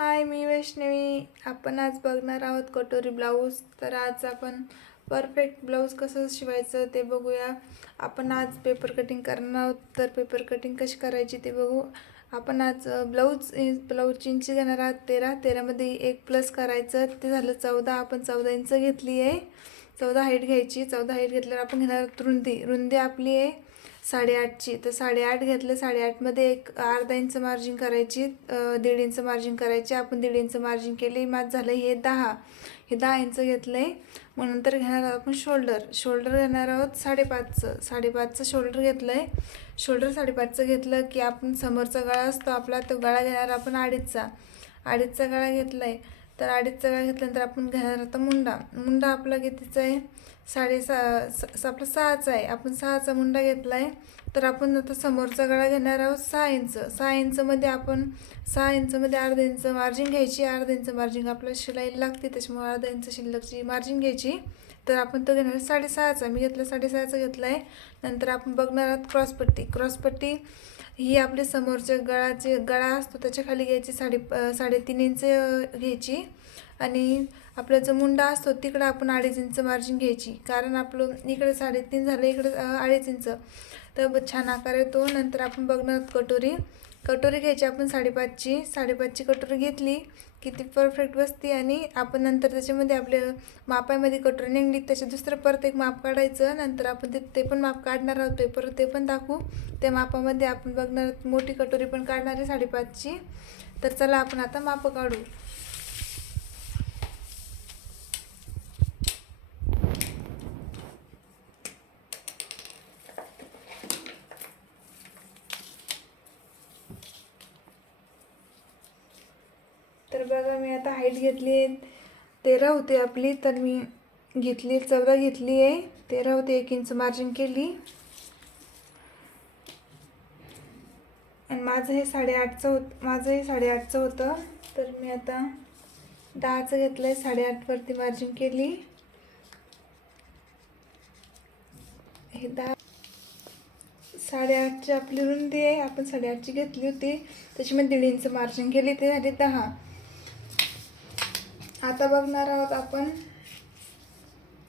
हाय, मी वैष्णवी. आपण आज बघणार आहोत कटोरी ब्लाऊज. तर आज आपण परफेक्ट ब्लाऊज कसं शिवायचं ते बघूया. आपण आज पेपर कटिंग करणार आहोत, तर पेपर कटिंग कशी करायची ते बघू. आपण आज ब्लाऊजची इंची घेणार आहोत 13मध्ये 1 प्लस करायचं, ते झालं 14. आपण 14 इंच घेतली आहे. 14 हाईट घ्यायची. 14 हाईट घेतल्यावर आपण घेणार रुंदी आपली आहे 8.5ची. तर 8.5 घेतलं. 8.5मध्ये एक अर्धा इंच मार्जिन करायची, 1.5 इंच मार्जिन करायची. आपण 1.5 इंच मार्जिन केली. माझं झालं हे 10 इंच घेतलं आहे. मग नंतर घेणार आहोत आपण शोल्डर घेणार आहोत 5.5चं शोल्डर घेतलं आहे. शोल्डर 5.5चं घेतलं की आपण समोरचा गळा असतो आपला, तो गळा घेणार आपण 2.5चा गळा घेतला आहे. तर 2.5चा गळा घेतल्यानंतर आपण घेणार आता मुंडा आपला कितीचा आहे? 6.5 आपला 6चा आहे. आपण 6चा मुंडा घेतला आहे. तर आपण आता समोरचा गळा घेणार आहोत 6 इंचमध्ये. आपण 6 इंचमध्ये अर्धा इंच मार्जिन घ्यायची. अर्धा इंच मार्जिन आपल्याला शिलाईला लागते, त्याच्यामुळे अर्धा इंच शिल्लकची मार्जिन घ्यायची. तर आपण तो घेणार 6.5चा. मी घेतला 6.5चा घेतला आहे. नंतर आपण बघणार आहोत क्रॉसपट्टी ही आपली समोरच्या गळा असतो त्याच्या खाली घ्यायची. 3.5 इंच घ्यायची. आणि आपला जो मुंडा असतो तिकडं आपण 2.5 इंच मार्जिन घ्यायची, कारण आपलं इकडे 3.5 झालं, इकडे 2.5 इंच. तर छान आकार येतो. नंतर आपण बघणार कटोरी घ्यायची आपण 5.5ची कटोरी घेतली की ती परफेक्ट बसते. आणि आपण नंतर त्याच्यामध्ये आपल्या मापामध्ये कटोरी निघली त्याचे दुसरं परत एक माप काढायचं. नंतर आपण ते पण माप काढणार आहोत, परत ते पण दाखवू. त्या मापामध्ये आपण बघणार मोठी कटोरी पण काढणार आहे 5.5ची. तर चला आपण आता माप काढू. तर बघा, मी आता हाईट घेतली आहे 13 होती आपली, तर मी घेतली 14 घेतली आहे. 13 होती, 1 इंच मार्जिन केली. आणि माझं हे 8.5चं होतं. तर मी आता 10चं घेतलं आहे. 8.5वरती मार्जिन केली. हे 8.5ची आपली रुंदी आहे. आपण 8.5ची घेतली होती, त्याची मी 1.5 इंच मार्जिन केली, ते झाली 10. आता बघणार आहोत आपण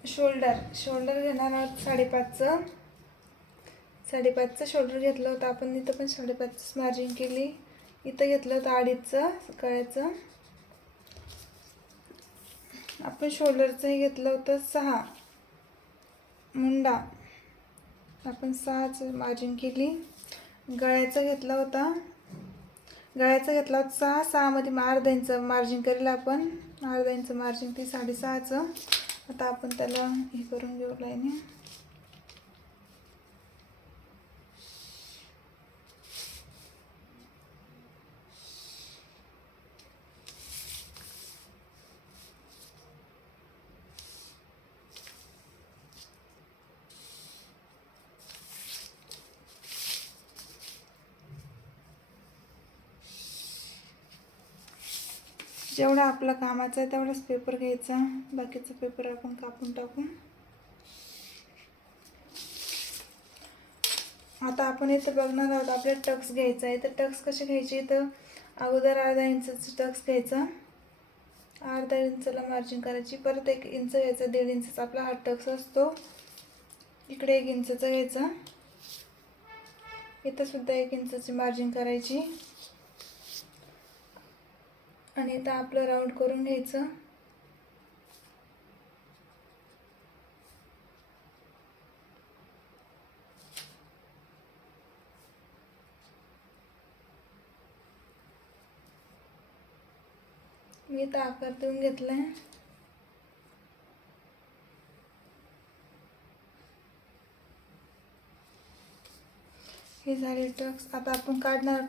शोल्डर घेणार आहोत 5.5चं शोल्डर घेतलं होतं आपण. इथं पण 5.5 मार्जिन केली. इथं घेतलं होतं 2.5चं गळ्याचं. आपण शोल्डरचंही घेतलं होतं 6. मुंडा आपण 6चं मार्जिन केली. गळ्याचं घेतला होता 6मध्ये अर्धा इंच मार्जिन करेल आपण. अर्धा इंच मार्जिन ती 6.5चं. आता आपण त्याला हे करून घेऊ लाईने. जेवढा आपला कामाचा आहे तेवढाच पेपर घ्यायचा, बाकीचा पेपर आपण कापून टाकू. आता आपण इथं बघणार आहोत आपल्याला टक्स घ्यायचा आहे. तर टक्स कसे घ्यायचे? इथं अगोदर अर्धा इंचचं टक्स घ्यायचा. अर्धा इंचला मार्जिन करायची. परत 1 इंच घ्यायचा. 1.5 इंचचा आपला हा टक्स असतो. इकडे 1 इंचचा घ्यायचा. इथं सुद्धा 1 इंचची मार्जिन करायची. आणि इथं आपलं राऊंड करून घ्यायचं. मी इथं आकार देऊन घेतला आहे. हे झाले टक्स. आता आपण काढणार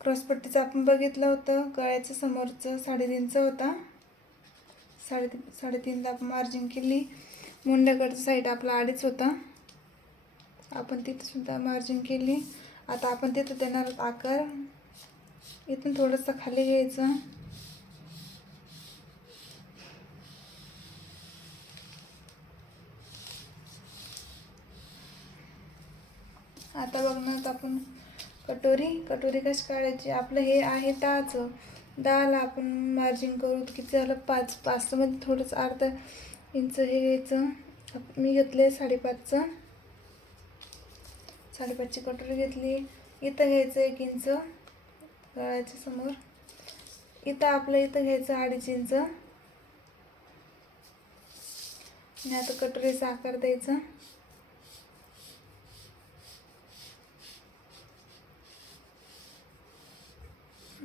क्रॉसपट्टीचं आपण बघितलं होतं. गळ्याचं समोरचं 3.5 होता. 3.5 आपण मार्जिन केली. मुंड्याकडचं साईड आपला 2.5 होता. आपण तिथं सुद्धा मार्जिन केली. आता आपण तिथं देणार आकार. इथून थोडंसं खाली घ्यायचं. आता बघणार आपण कटोरी कशी काढायची. आपलं हे आहे 10चं, 10ला आपण मार्जिन करू. किती झालं 5 मध्ये थोडंसं अर्धा इंच हे घ्यायचं. मी घेतले 5.5चं, 5.5ची कटोरी घेतली. इथं घ्यायचं 1 इंच गळ्याच्या समोर. इथं आपलं इथं घ्यायचं 2.5 इंच. आणि आता कटोरीचा आकार द्यायचा.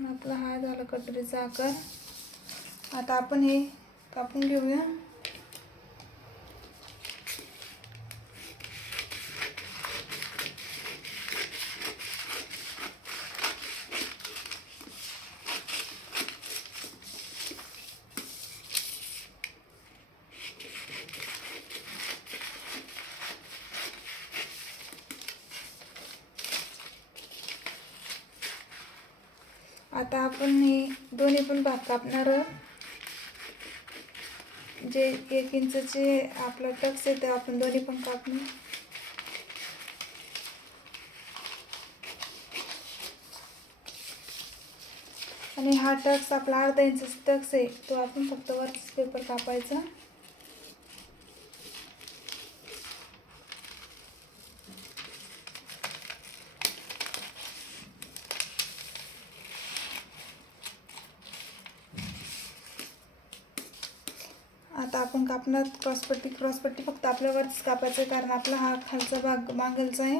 आपला हा झाला कटोरीचा आकार. आता आपण हे कापून घेऊया. आता आपण हे दोन्ही पण भाग कापणार आहोत. जे 1 इंचचे आपला टक्स आहे ते आपण दोन्ही पण कापणार. आणि हा टक्स आपला अर्धा इंचचा टक्स आहे, तो आपण फक्त वरच पेपर कापायचा. आता आपण कापणार क्रॉसपट्टी फक्त आपल्यावरच कापायचं आहे, कारण आपला हा खालचा भाग मागलचा आहे.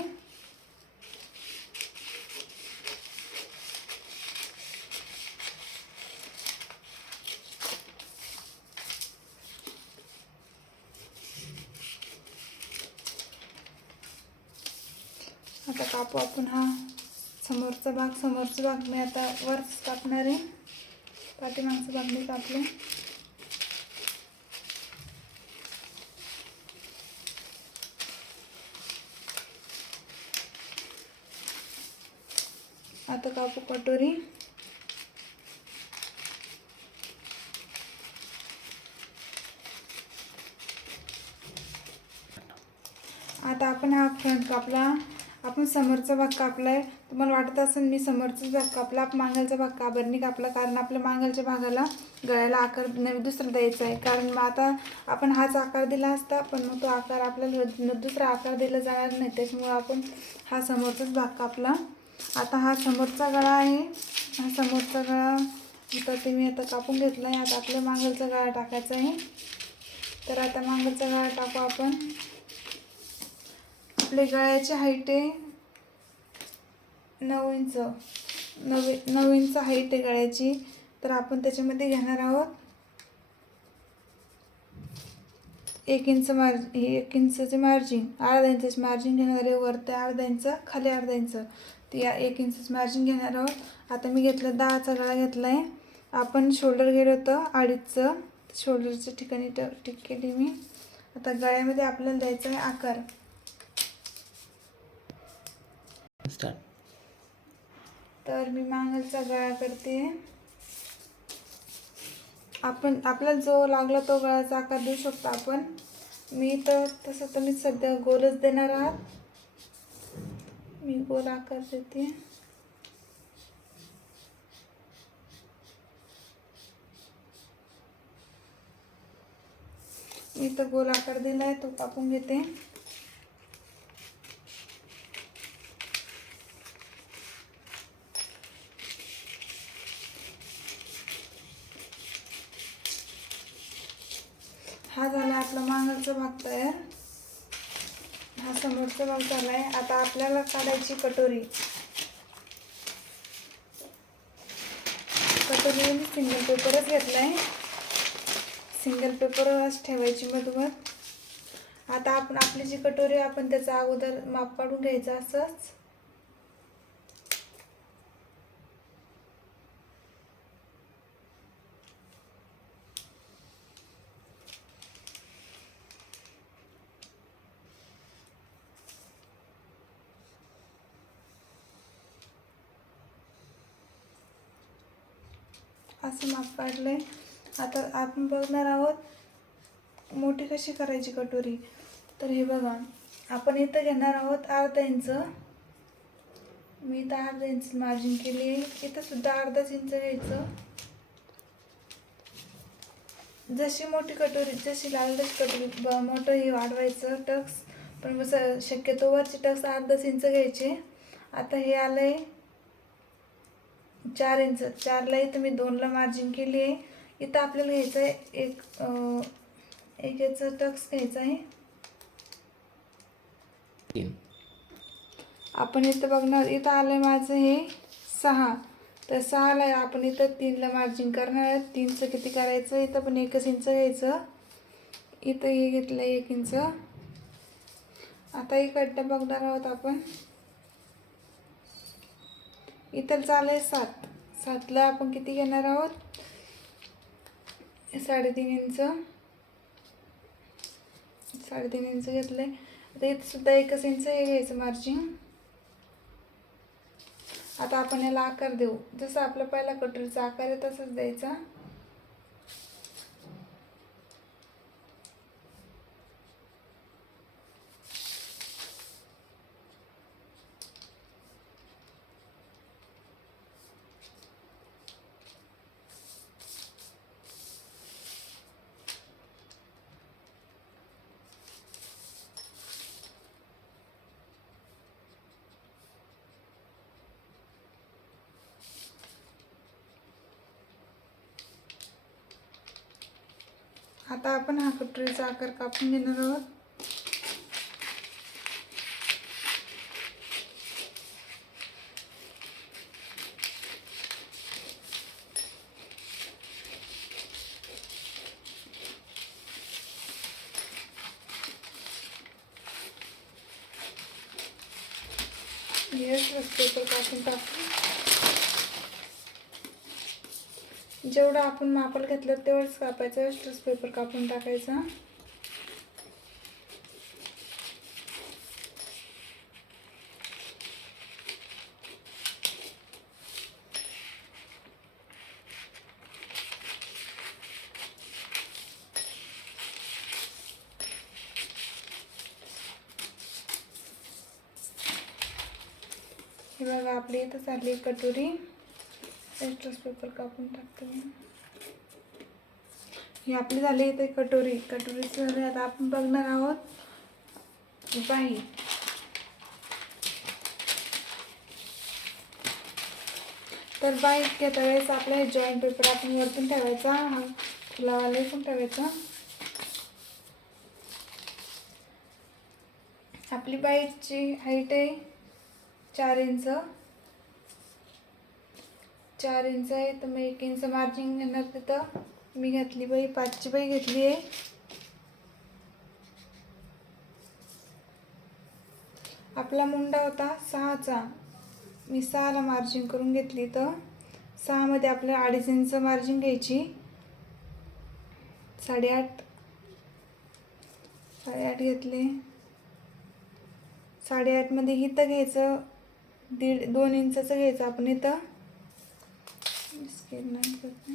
आता कापू आपण हा समोरचा भाग मी आता वरच कापणार आहे. पाठीमागचा भाग मी कापला. आता कापू कटोरी. आता आपण हा फ्रंट कापला. आपण समोरचा भाग कापलाय. तुम्हाला वाटत असेल मी समोरचा भाग कापला, मागलचा भाग का बरं नाही कापला, कारण आपल्या मागलच्या भागाला गळ्याला आकार दुसरा द्यायचा आहे. कारण मग आता आपण हाच आकार दिला असता, पण मग तो आकार आपल्याला दुसरा आकार दिला जाणार नाही, त्याच्यामुळे आपण हा समोरचाच भाग कापला. आता हा समोरचा गळा आहे. हा समोरचा गळा आता ते मी आता कापून घेतला आहे. आता आपल्या मागलचा गळा टाकायचा आहे. तर आता मागलचा गळा टाकू आपण. आपल्या गळ्याची हाईट आहे 9 इंच. 9 इंच हाईट आहे गळ्याची. तर आपण त्याच्यामध्ये घेणार आहोत 1 इंच 1 इंचचे मार्जिन, अर्धा इंचचे मार्जिन घेणार आहे. वरती अर्धा इंच, खाली अर्धा इंच, ती 1 इंचचं मार्जिन घेणार आहोत. आता मी घेतलं 10चा गळा घेतला आहे. आपण शोल्डर गेलं होतं 2.5चं, शोल्डरच्या ठिकाणी टिक केली मी. आता गळ्यामध्ये आपल्याला द्यायचा आहे आकार. तर मी मागलचा गळा करते. आपण आपल्याला जो लागला तो गळ्याचा आकार देऊ शकतो आपण. मी तर तसं तर मी सध्या गोलच देणार आहात. मी गोल आकार देते. मी तर गोल आकार दिला आहे, तो कापून घेते. हा झाला आपला मागलचा भाग तयार. हा समोरचा भाग झाला आहे. आता आपल्याला काढायची कटोरी. कटोरीमध्ये सिंगल पेपरच घेतला आहे. सिंगल पेपरच ठेवायची मधोमध. आता आपण आपली जी कटोरी आपण त्याचा अगोदर माप काढून घ्यायचं असंच. असं माप काढलंय. आता आपण बघणार आहोत मोठी कशी करायची कटोरी. तर हे बघा, आपण इथं घेणार आहोत अर्धा इंच. मी इथं अर्धा इंच मार्जिन केली आहे. इथं सुद्धा अर्धाच इंच घ्यायचं. जशी मोठी कटोरी, जशी लागेल तशी कटोरी मोठं हे वाढवायचं टक्स, पण शक्यतो वरचे टक्स अर्धाच इंच घ्यायचे. आता हे आलंय 4 इंच. 4ला इथं मी 2ला मार्जिन केली आहे. इथं आपल्याला घ्यायचं आहे एक याचं टक्स घ्यायचं आहे. आपण इथं बघणार, इथं आलंय माझं हे 6, तर 6ला आपण इथं 3ला मार्जिन करणार आहे. 3चं किती करायचं, इथं पण 1 इंच घ्यायचं. इथं हे घेतलं 1 इंच. आता इकडं बघणार आहोत आपण, इथं चाललंय 7. 7ला आपण किती घेणार आहोत, 3.5 इंच. 3.5 इंच घेतलंय. आता इथं सुद्धा 1 इंच हे घ्यायचं मार्जिन. आता आपण याला आकार देऊ. जसं आपला पहिला कटोरीचा आकार आहे तसंच द्यायचा. आता आपण हा कटोरीचा आकार कापून घेणार आहोत. पेपर कापून टाकू. जेवढं आपण मापाला घेतलं तेवढंच कापायचं. एक्स्ट्राच पेपर कापून टाकायचा. हे बघा, आपली इथं झाली कटोरी. एक्स्ट्राच पेपर कापून टाकते मी. ही आपली झाली इथे कटोरीचं झाली. आता आपण बघणार आहोत बाही. तर बाही घेता वेळेस आपला हे जॉईंट पेपर आपण वरतून ठेवायचा, हा फुलावाला पण ठेवायचा. आपली बाहीची हाईट आहे 4 इंच. 4 इंच आहे, तर मग 1 इंच मार्जिन घेणार. तिथं मी घेतली बाई 5ची बाई घेतली आहे. आपला मुंडा होता 6चा, मी 6ला मार्जिन करून घेतली. तर 6मध्ये आपल्याला 2.5 इंच मार्जिन घ्यायची. 8.5 घेतले. 8.5मध्ये इथं घ्यायचं 2 इंचचं घ्यायचं आपण. इथं स्केल नाही करते.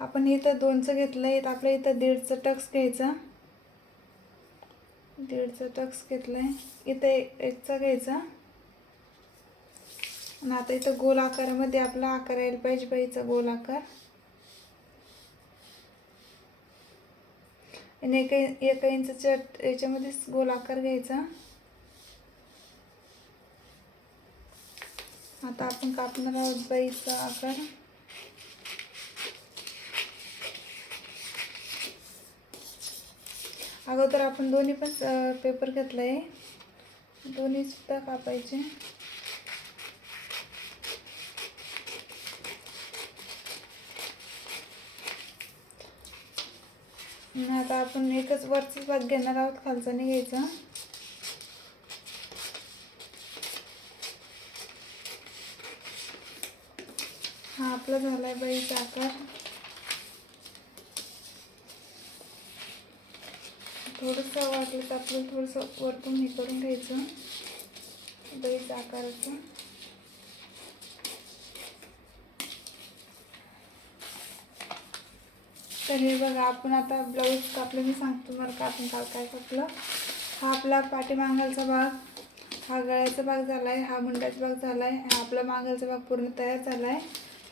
आपण इथं 2चं घेतलं आहे, तर आपल्या इथं 1.5चा टक्स घ्यायचा. 1.5चा टक्स घेतलाय. इथं 1चा घ्यायचा. आणि आता इथं गोल आकारामध्ये आपला आकार यायला पाहिजे बाईचा गोल आकार. आणि 1 इंचच्या याच्यामध्येच गोल आकार घ्यायचा. आता आपण कापणार आहोत बाईचा आकार. अगोदर आपण दोन्ही पण पेपर घेतला आहे, दोन्ही सुद्धा कापायचे. आता आपण एकच वरचाच भाग घेणार आहोत, खालचा नाही घ्यायचा. हा आपला झालाय बाईचा आकार. थोडंसं वाटलं तर आपल्याला थोडंसं वरतून हे करून घ्यायचं बाईचा आकाराचं. तर हे बघा, आपण आता ब्लाऊज कापलं. मी सांगतो तुम्हाला का आपण काल काय कापलं. हा आपला पाठीमागलचा भाग, हा गळ्याचा भाग झाला आहे, हा मुंड्याचा भाग झाला आहे, हा आपला मागलचा भाग पूर्ण तयार झाला आहे.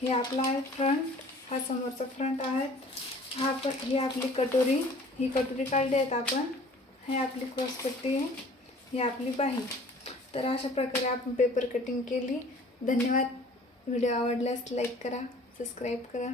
हे आपला आहे फ्रंट, हा समोरचा फ्रंट आहे. ही आपली कटोरी, ही कटोरी काढली आहेत आपण. हे आपली क्रॉसपट्टी आहे, ही आपली बाही. तर अशा प्रकारे आपण पेपर कटिंग केली. धन्यवाद. व्हिडिओ आवडल्यास लाईक करा, सबस्क्राईब करा.